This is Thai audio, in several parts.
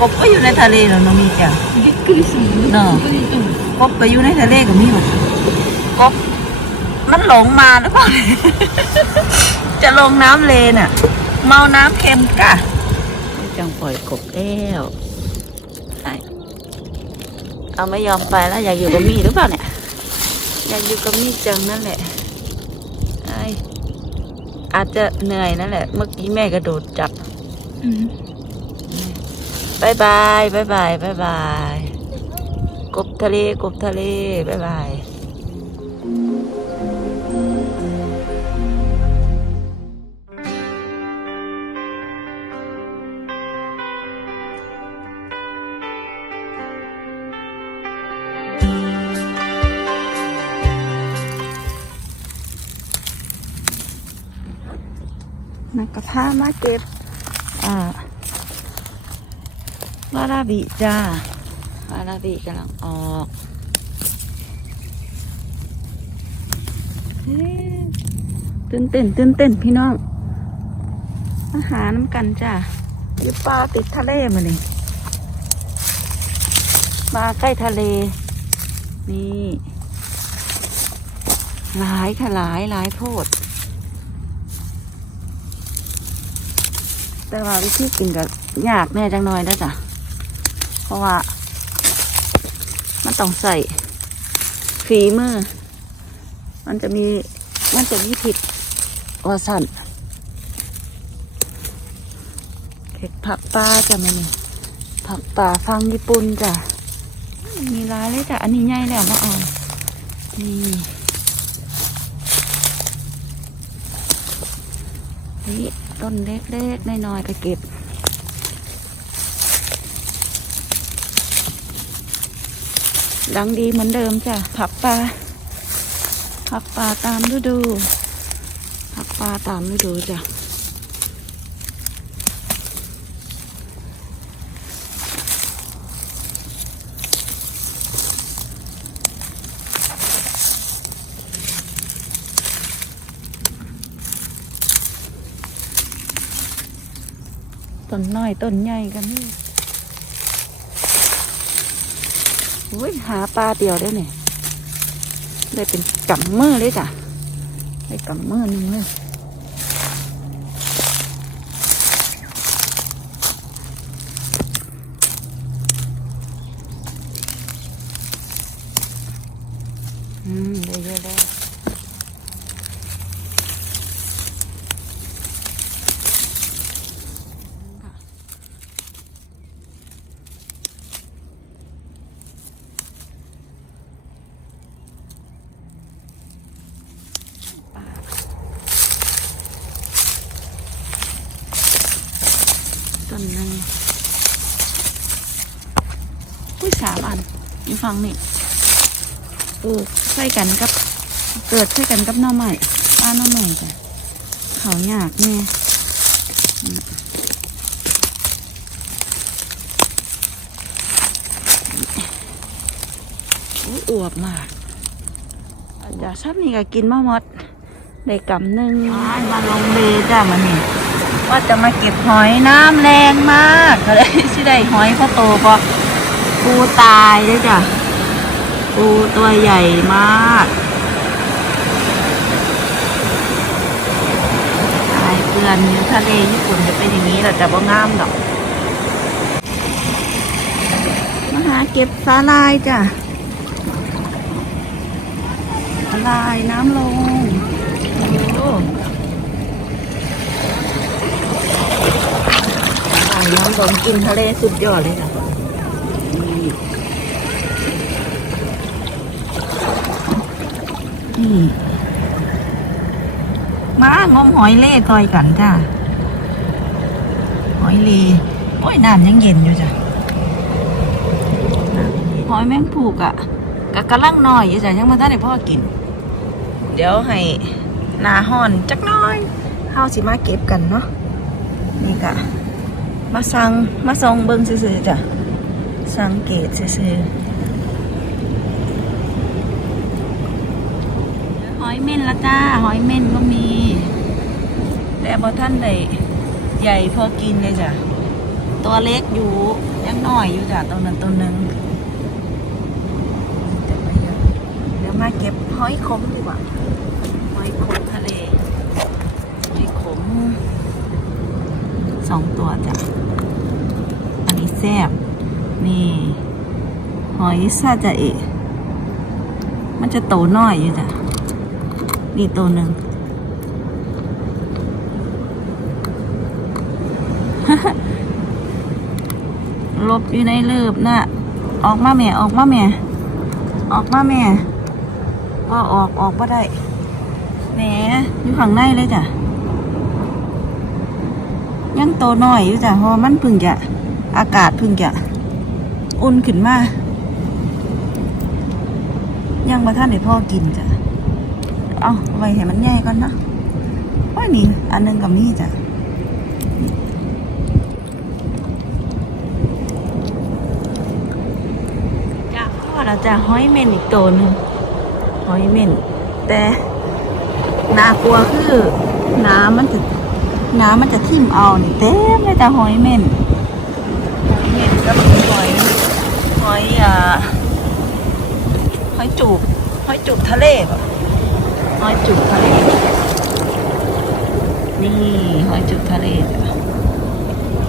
กบก็อยู่ในทะเลเนาะน้องมีจ้ะ びっくりするなあ本当にと思う กบก็อยู่ในทะเลก็มีหมดกบมันหลงมาหรือเปล่า จะลงน้ำเลน่ะ เมาน้ำเค็มกะจังปล่อยกบแล้วไอ้เอาไม่ยอมไปแล้ว อยากอยู่กับมี่หรือเปล่าเนี่ย อยากอยู่กับมี่จังนั่นแหละไอ้อาจจะเหนื่อยนั่นแหละ เมื่อกี้แม่กระโดดจับ うん บายบายบายบายบายบายกบทะเลกบทะเลบายบายนักกระพามาเก็บอ่า วาราบิจ้าวาราบิกำลังออกเฮ้ยตื่นเต้นตื่นเต้นพี่น้องมาหาน้ำกันจ้าอยู่ป่าติดทะเลมาเลยมาใกล้ทะเล นี่หลายค่ะหลายหลายโพด แต่ว่าวิธีกินก็ยากแน่จังน้อยนะจ๊ะเพ ราะว่า มันต้องใส่ฝีมือ มันจะมีมันจะมีผิดว่าสั่นเผ็ดผักปลาจ้ะมันนี่ผักป่าฟังญี่ปุ่นจ้ะมีร้ายเลยจ้ะอันนี้ใหญ่แล้วมาเอานี่นี่ต้นเล็กๆน้อยๆก็เก็บ ดังดีเหมือนเดิมจ้ะผักปลาผักปลาตามฤดูผักปลาตามฤดูจ้ะต้นน้อยต้นใหญ่กันนี่ อุ้ยหาปลาเดียวได้เนี่ยได้เป็นกำมือเลยจ้ะได้กำมือหนึ่งเลยอืมได้เยอะแล้ว ต้นหนึ่งอุ้ยสามอัน อีกฝั่งนี่ปลูกใส่กันกับ เกิดใส่กันกับหน่อใหม่ป้าหน่อใหม่จ้ะเขาอยากแน่อืมอุ้ยอวบมากอาจจะชอบนี่ก็กินมามดได้กำหนึ่งมาลงเลจ้ะมันนี่ว่าจะมาเก็บหอยน้ำแรงมากก็เลยสิได้หอยพ่อโตปะ ปูตายด้วยจ้ะ ปูตัวใหญ่มากตายเกลือนทะเลญี่ปุ่นจะเป็นอย่างนี้เราจะบ่งามดอกมาหาเก็บสาลายจ้ะสาลายน้ำลงโอ้อ่างน้ำลงกินทะเลสุดยอดเลยค่ะี่มางมหอยเล่ซอยกันจ้าหอยเล่โอ้ยน้ำยังเย็นอยู่จ้ะหอยแมงผูกอะกะกะลังน้อยอยู่จ้ะยังมาได้พ่อกิน เดี๋ยวให้นาห่อนจักน้อยเฮาสิมาเก็บกันเนาะนี่กะมาสั่งมาส่องเบิ่งซื่อๆจ้ะสังเกตซื่อๆ อยเม่นละจ้า หอยเม่นก็มี แต่บ่ท่านได้ใหญ่พอกินเลยจ้ะ ตัวเล็กอยู่ยังน้อยอยู่จ้ะตัวนั้นตัวหนึ่งแต่ไม่เยอะเดี๋ยวมาเก็บหอยขมดีกว่าหอยขมทะเลหอยขมสองตัวจ้ะ อันนี้แซ่บนี่หอยซาจะเอะมันจะโตน้อยอยู่จ้ะ นี่ตัวหนึ่งลบอยู่ในลืบน่ะออกมาแม่ ออกมาแม่ ออกมาแม่ว่าออกออกมาได้แหมอยู่ข้างในเลยจ้ะยังโตน้อยอยู่จ้ะพราะว่ามันพึ่งจะอากาศพึ่งจะอุ่นขึ้นมายังมาท่านได้พ่อกินจ้ะ เอาไว้ให้มันใหญ่ก่อนนะว่านี่ อันหนึงกับนี่จ้ะจะพ่อเราจะห้อยเม่นอีกตัวหนึงห้อยเม่น แต่น่ากลัวคือน้ำมันจะน้ำมันจะทิ่มเอานี่เต็มเลยจ้ะห้อยเม่นห้อยเม่นก็มีหอยหอยอ่าหอยจูบหอยจูบทะเลป่ะ หอยจูบทะเล นี่หอยจูบทะเลจ้ะ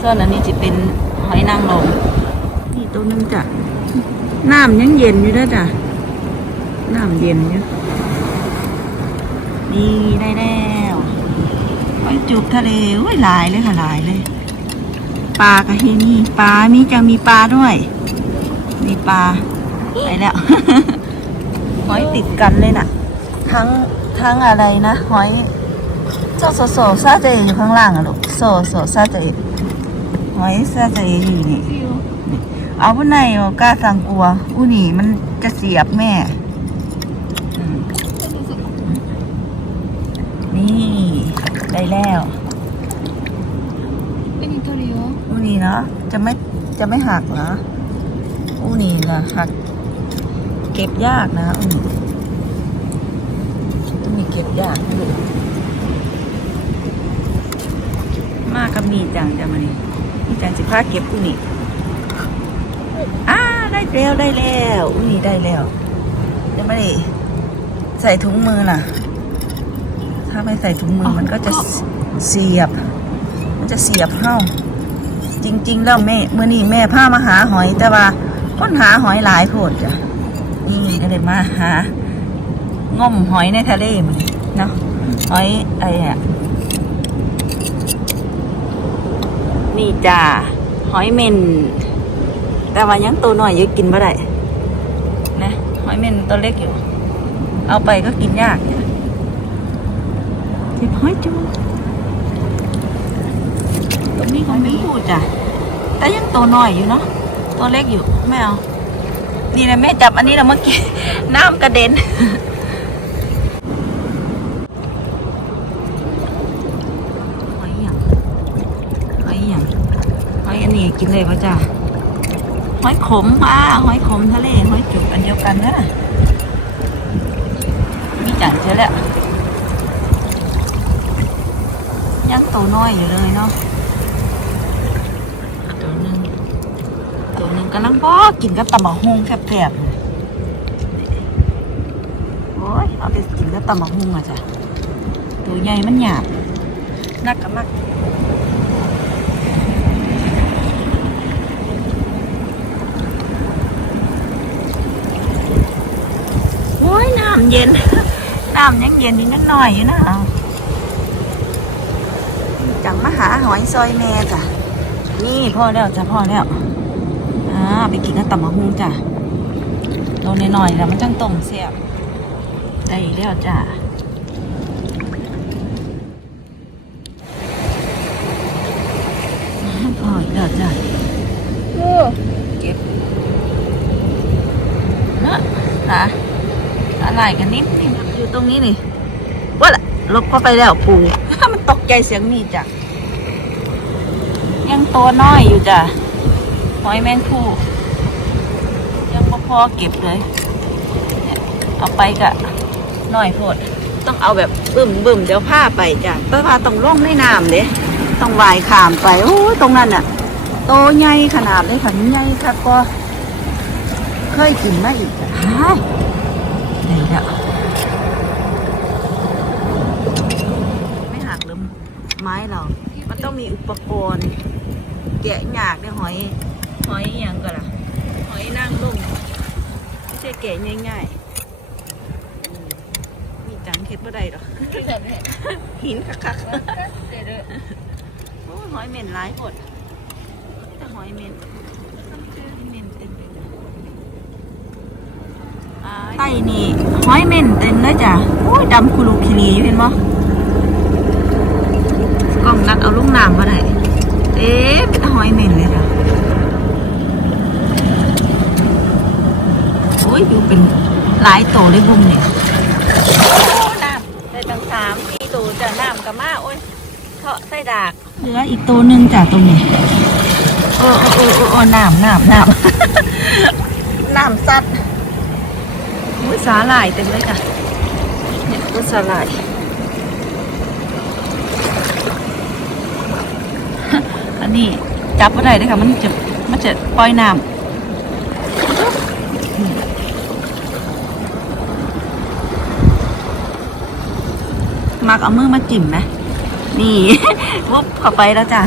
ส่วนอันนี้จะเป็นหอยนางรมนี่ตัวหนึงจ้ะน้ำยังเย็นอยู่เด้วยจ้ะน้ำเย็นอยู่นี่ได้แล้วหอยจูบทะเลอุ้ยหลายเลยค่ะหลายเลยปลากระเฮนี่ปลามีจังมีปลาด้วย มีปลาไปแล้วหอยติดกันเลยน่ะ ทั้งทั้งอะไรนะหอยโซโซโซซาเจอยู่ข้างล่างอะลูกโซโซซาเจหอยซาเจอยู่นี่เอาผู้ในเอากล้าสั่งกลัวอู้นี่มันจะเสียบแม่อืมนี่ได้แล้วเป็นอิตาลีเหรออู้นี่เนาะจะไม่จะไม่หักเหรออู้นี่นะหัก เก็บยากนะอู้นี่ อู้นี่เก็บยากนะลูกมากกับมีจังจะมานี่มีจังสิพาเก็บอู้นี่อ่าได้แล้วได้แล้วอุ้ยได้แล้วยังไม่ได้ใส่ถุงมือน่ะ ถ้าไม่ใส่ถุงมือมันก็จะเสียบ มันจะเสียบเข้า จริง ๆ แล้วแม่เมื่อนี้แม่พามาหาหอยแต่ว่าค้นหาหอยหลายโพดจ้ะนี่ก็เลยมาหา ง่มหอยในทะเลมันเนาะหอยไอ้อะนี่จ้าหอยเม่นแต่ว่ายังตัวน้อยอยู่กินไม่ได้นะหอยเม่นตัวเล็กอยู่ เอาไปก็กินยากเนี่ยจิบหอยจูตรงนี้ของไม่พูดจ้ะแต่ยังตัวน้อยอยู่เนาะตัวเล็กอยู่ไม่เอานี่นะแม่จับอันนี้แล้วเมื่อกี้น้ำกระเด็น หอยหยังหอยหยังหอยอันนี้ กินเลยปะจ้ะหอยขมอ่าหอยขมทะเลหอยจุกอันเดียวกันนะมีจังเจอแล้วยังโตน้อยอยู่เลยเนาะตัวหนึ่งตัวหนึ่งกำลังพอกินกับตำบักฮงแคบๆเลยโอ้ยเอาไปกินกับตำบักฮงอะจ้ะตัวใหญ่มันหยาบนักกับมัก โอ้ยน้ำเย็น น้ำยังเย็นนิดนิดหน่อยอยู่นะเอาจังมาหาหอยซอยแม่จ้ะ นี่พ่อแล้วจ้ะพ่อแล้วอ่าไปกินกับตำมะฮุงจ้ะตัวน้อยๆแล้วมันจังต้มเสียบ ได้แล้วจ้ะพ่ออีกแล้วจ้ะโอ้เก็บนะนะ อะไรกันนิ่มนี่อยู่ตรงนี้นี่ว่าละลบเข้าไปแล้วปูมันตกใจเสียงนี่จ้ะยังตัวน้อยอยู่จ้ะหอยแมงผู้ยังบ่พอเก็บเลยเนี่ยเอาไปกะน้อยโพดต้องเอาแบบบึ้มบึ้มเดี๋ยวผ้าไปจ้ะเพราะว่าต้องล่องในน้ำเด้ต้องว่ายขามไปโอ้ยตรงนั้นน่ะโตใหญ่ขนาดเลยค่ะใหญ่ค่ะก็เคยกินมาอีกจ้ะ ฮะไหนละไม่หักหรือไม้เรา มันต้องมีอุปกรณ์แกะหยากเนี่ยหอย หอยอหย่างก็ล่ะ หอยนางรมไม่ใช่แกะง่ายๆอืมมีจังเค็ดบ่ได้หรอกหินคักๆโอ้ยหอยเหม็นร้ายหมดแต่หอยเหม็นเหม็นเต็มไปหมดไต้นี่หอย เหม็นเต็มเลยจ้ะโอ้ยดำคุรุคิรีอยู่เห็นบ่กล้องนัดเอาลูกน้ำมาได้เอ๊ะเป็นหอยเหม็นเลยจ้ะโอ้ยดูเป็นหลายโตเลยบุ้มเนี่ยโอ้น้ำได้ตั้งสามสี่ตัวจะน้ำกับมาโอ้ยเถาะใส่ดากเหลืออีกตัวหนึ่งจ้ะตรงนี้โอ้โอ้โอ้โอ้โอ้น้ำน้ำน้ำน้ำซัด อุ้ยสาหร่ายเต็มเลยจ้ะเนี่ยก็สาหร่าย อันนี้จับไม่ได้เลยค่ะ มันจะมันจะปล่อยน้ำมักเอามือมาจิ้มไหมนี่วุบเข้าไปแล้วจ้ะ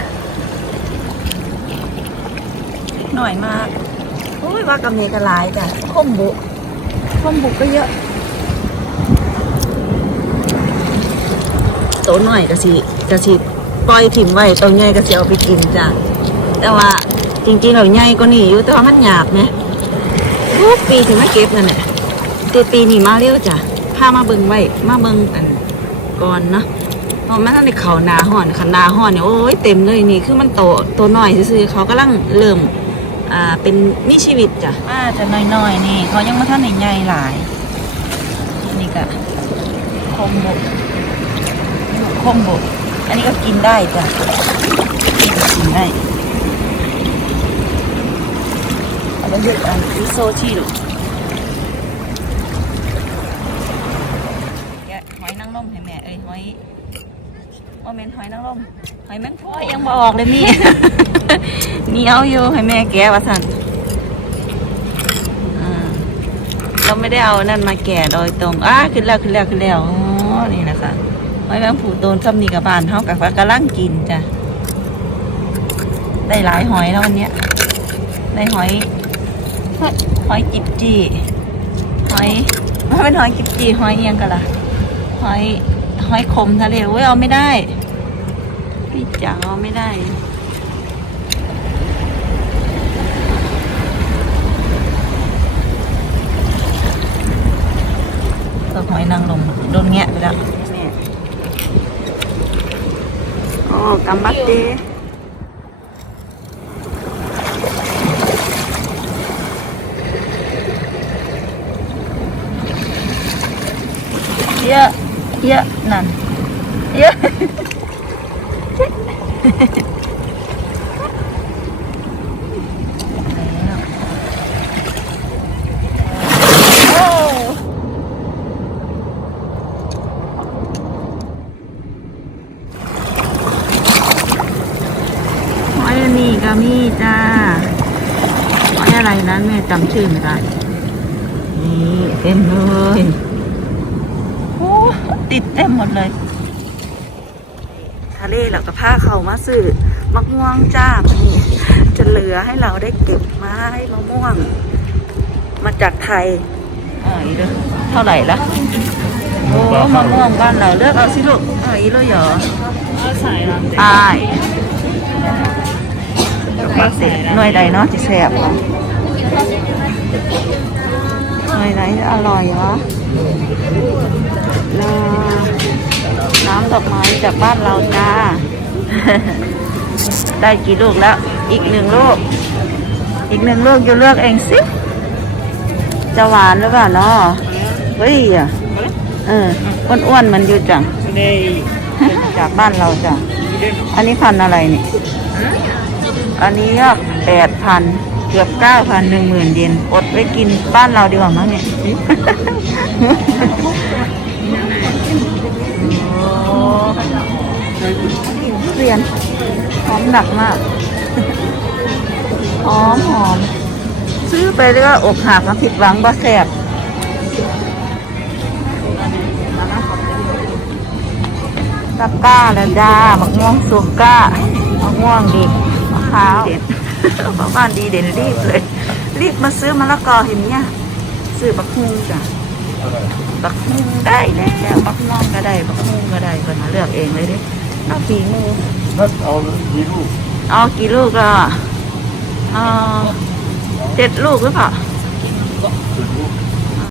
หน่อยมากโอ้ยว่ากำเนกระลายจ้ะคมบุ คมบุก็เยอะตัวหน่อยกะสิกะสิปล่อยถิ่มไว้ตัวใหญ่กะสิเอาไปกินจ้ะแต่ว่าจริงๆเราใหญ่ก็นี่อยู่แต่ว่ามันหยาบไหมทุกปีถึงมาเก็บนั่นแหละแต่ปีนี้มาเร็วจ้ะพามาเบิ่งไว้มาเบิ่งกันก่อนเนาะพราะมันต้องในเขานาห่อนคันนาห่อนเนี่ยโอ้ยเต็มเลยนี่คือมันโตตัวน้อยซื่อเขากำลังเริ่ม อ่าเป็นมีชีวิตจ้ะอ่าจะน้อยๆนี่ เขายังไม่ท่านใหญ่หลาย นี่ก็คมบกคมบกอันนี้ก็กินได้จ้ะกินได้อันนี้คืออันอิโซชิโรแกหอยนางรมให้แม่เอ้ยหอยว่าเมนหอยนางรมหอยแมงพ่อยังบออกเลยมี่ เหนียวอยู่ให้แม่แกะว่าสั่นเราไม่ได้เอานั่นมาแก่โดยตรงอ้าขึ้นแล้วขึ้นแล้วขึ้นแล้วอ๋อนี่นะคะหอยแมงผูโตนซ้ำนี่กับบานเท่ากับว่ากำลังกินจ้ะได้หลายหอยแล้ววันเนี้ยได้หอยหอยจิบจีหอยไม่เป็นหอยจิบจีหอยเอียงกันล่ะหอยหอยขมทะเลโอ้ยเอาไม่ได้พี่จ๋าเอาไม่ได้ หอยนางรมโดนแงะไปแล้วแม่โอ้กัมบัตเตเยอะเยอะนั่นเยอะ โอ้หอยอันนี้ก็มีจ้าหอยอะไรนั้นแม่จำชื่อไม่ได้ นี่เต็มเลยโอ้ติดเต็มหมดเลยทะเลเราก็พาเขามาซื้อมะม่วงจ้ามันนี่จะเหลือให้เราได้เก็บไม้มะม่วง มาจากไทยเอออีเด้อเท่าไหร่ละโอ้มะม่วงบ้านเราเลือกเอาสิลูกเอออีเลยเหรอใช่หน่วยใดเนาะจะแสบเหรอหน่วย ไหนอร่อยวะน้ำน้ำดอกไม้จากบ้านเราจ้า ได้กี่ลูกแล้ว อีกหนึ่งลูก อีกหนึ่งลูกอยู่เลือกเองสิ จะหวานหรือเปล่าเนาะเฮ้ยอะเอออ้วนๆมันอยู่จังจากบ้านเราจ้ะ อันนี้พันธุ์อะไรนี่ อันนี้ก็แปดพัน เกือบเก้าพันหนึ่งหมื่นเยนอดไว้กินบ้านเราดีกว่ามั้งเนี่ยโอ้เรียนหอมหนักมากหอมหอม ซื้อไปแล้วก็อกหักมาผิดหวังบ่แซ่บตะก้าแล้วจ้าบักม่วงสุกก้ามะม่วงดิ พร้าวพ่อบ้านดีเด่นรีบเลย รีบมาซื้อมะละกอเห็นเนี่ยซื้อบักฮุงจ้ะบักฮุงได้แล้วบักม่วงก็ได้บักฮุงก็ได้คนมาเลือกเองเลยเดิเอาฝีมือนัดเอากี่ลูกเอากี่ลูกอะเอาเจ็ดลูกหรือเปล่าสิบลูก